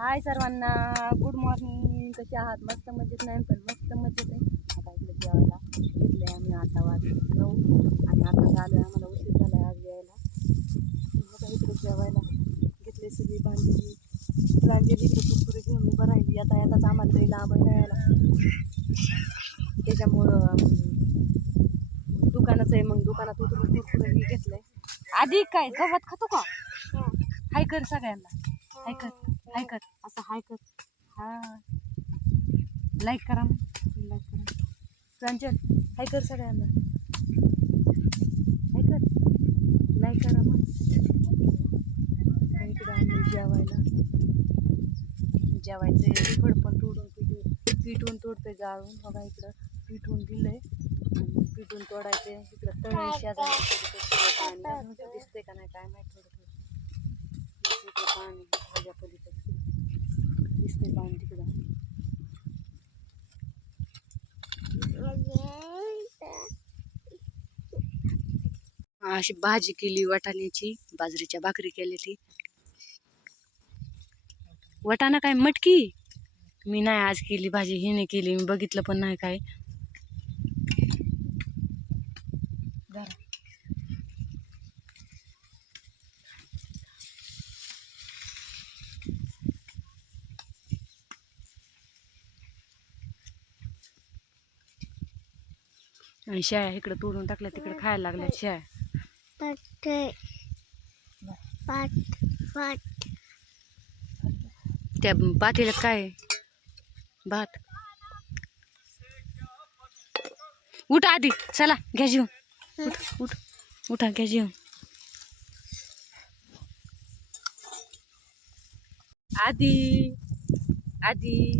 हाय सर्वांना, good morning. कसे आहात? मस्त मजेत नाही पण मस्त मजेत आहे. आता इकडे जेवायला घेतले आम्ही. आता वाजले 9 आणि आता चालू आहे. आम्हाला उशीर झाला आज यायला. आता इकडे जेवायला घेतले. सगळी भांडी प्रांजली इकडे कुरकुरे घेऊन उभं राहिली. आता येताच आम्हाला काही लांब नाही यायला, त्याच्यामुळं दुकानाचं आहे. मग दुकानात उतरून कुरकुरे मी घेतलंय. आधी काय गवत खातो का? हाय कर सगळ्यांना, हाय कर, हाय कर, असं हाय कर. हा, लाईक करा, लाईक करा. प्रांजल हाय कर सगळ्यांना, हाय कर, लाईक करा. मग इकडे आम्ही जेवायला जेवायचं. तिखट पण तोडून पिठून तोडते जाळून. बघा इकडं पिठून दिलंय आणि पिठून तोडायचे. इकडं तळण शेजारी दिसते का नाही काय माहिती. थोडं पाणी भाज्या पलीकडे दिसते पाणी तिकडं. अशी भाजी केली वाटाण्याची, बाजरीच्या भाकरी केली. ती वाटाणा काय मटकी मी नाही आज केली भाजी. हिने केली, मी बघितलं पण नाही काय. आणि शेळ्या इकडे तोडून टाकल्या, तिकडे खायला लागल्या शेळ्या. त्या पातेल्यात काय भात. उठ आधी, चला घ्या जेवून. उठ उठ उठा, घ्या जेवून. आधी आधी